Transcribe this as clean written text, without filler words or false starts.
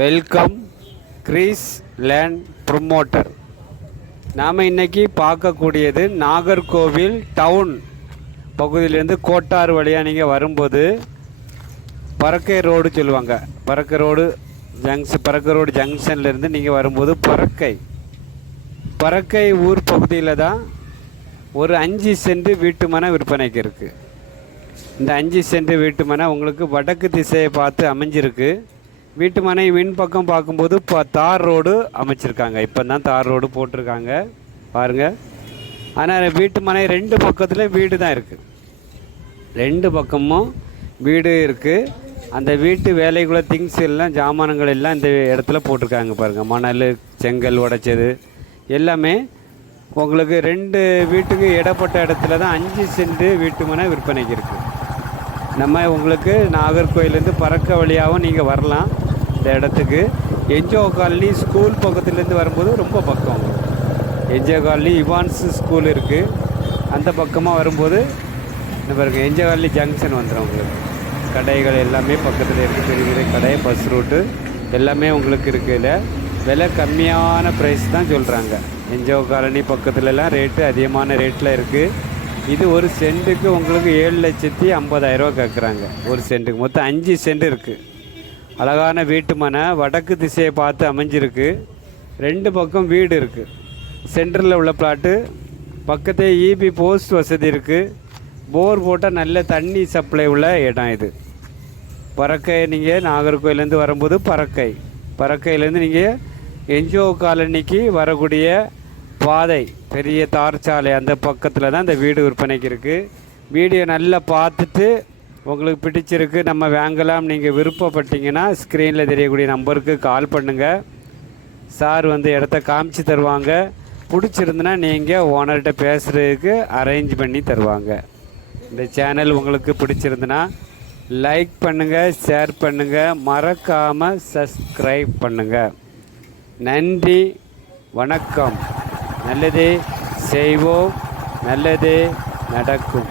Welcome Greece land promoter. நாம் இன்றைக்கி பார்க்கக்கூடியது நாகர்கோவில் டவுன் பகுதியிலேருந்து கோட்டார் வழியாக நீங்கள் வரும்போது பறக்கை ரோடு சொல்லுவாங்க. பறக்கை ரோடு ஜங்ஷன்லேருந்து நீங்கள் வரும்போது பறக்கை ஊர் பகுதியில் தான் ஒரு 5 சென்ட் வீட்டு மனை விற்பனைக்கு இருக்குது. இந்த 5 சென்ட் வீட்டு மனை உங்களுக்கு வடக்கு திசையை பார்த்து அமைஞ்சிருக்கு. வீட்டு மனை மின் பக்கம் பார்க்கும்போது இப்போ தார் ரோடு அமைச்சிருக்காங்க. இப்போ தான் தார் ரோடு போட்டிருக்காங்க பாருங்கள். ஆனால் வீட்டு மனை 2 பக்கத்துலேயும் வீடு தான் இருக்குது. 2 பக்கமும் வீடு இருக்குது. அந்த வீட்டு வேலைக்குள்ள திங்ஸ் எல்லாம் ஜாமானங்கள் எல்லாம் இந்த இடத்துல போட்டிருக்காங்க பாருங்கள். மணல், செங்கல் உடைச்சது எல்லாமே உங்களுக்கு 2 வீட்டுக்கு இடப்பட்ட இடத்துல தான் 5 சென்ட் வீட்டு மனை விற்பனைக்கு இருக்குது. நம்ம உங்களுக்கு நாகர்கோயிலேருந்து பறக்க வழியாகவும் நீங்கள் வரலாம். இந்த இடத்துக்கு என்ஜிஓ காலனி ஸ்கூல் பக்கத்துலேருந்து வரும்போது ரொம்ப பக்கம். என்ஜிஓ காலனி இவான்ஸ் ஸ்கூல் இருக்குது. அந்த பக்கமாக வரும்போது இந்த பாருங்க என்ஜிஓ காலனி ஜங்ஷன் வந்துடும். உங்களுக்கு கடைகள் எல்லாமே பக்கத்தில் இருக்குது. பெரிய பெரிய கடை, பஸ் ரூட்டு எல்லாமே உங்களுக்கு இருக்குது. விலை கம்மியான ப்ரைஸ் தான் சொல்கிறாங்க. என்ஜிஓ காலனி பக்கத்துலலாம் ரேட்டு அதிகமான ரேட்டில் இருக்குது. இது ஒரு சென்ட்டுக்கு உங்களுக்கு 7,50,000 கேட்குறாங்க. ஒரு சென்ட்டுக்கு மொத்தம் 5 சென்ட் இருக்குது. அழகான வீட்டு மனை வடக்கு திசையை பார்த்து அமைஞ்சிருக்கு. 2 பக்கம் வீடு இருக்குது. சென்டரில் உள்ள பிளாட்டு பக்கத்தே இபி போஸ்ட் வசதி இருக்குது. போர் போட்டால் நல்ல தண்ணி சப்ளை உள்ள இடம் இது. பறக்கை நீங்கள் நாகர்கோயிலேருந்து வரும்போது பறக்கையிலேருந்து நீங்கள் என்ஜிஓ காலனிக்கு வரக்கூடிய பாதை, பெரிய தார் சாலை அந்த பக்கத்தில் தான் இந்த வீடு விற்பனைக்கு இருக்குது. வீடியோ நல்லா பார்த்துட்டு உங்களுக்கு பிடிச்சிருக்கு நம்ம வாங்கலாம் நீங்கள் விருப்பப்பட்டீங்கன்னா ஸ்க்ரீனில் தெரியக்கூடிய நம்பருக்கு கால் பண்ணுங்கள். சார் இடத்த காமிச்சு தருவாங்க. பிடிச்சிருந்துன்னா நீங்கள் ஓனர்கிட்ட பேசுகிறதுக்கு அரேஞ்ச் பண்ணி தருவாங்க. இந்த சேனல் உங்களுக்கு பிடிச்சிருந்துன்னா லைக் பண்ணுங்கள், ஷேர் பண்ணுங்கள், மறக்காமல் சப்ஸ்கிரைப் பண்ணுங்கள். நன்றி, வணக்கம். நல்லதே செய்வோம், நல்லதே நடக்கும்.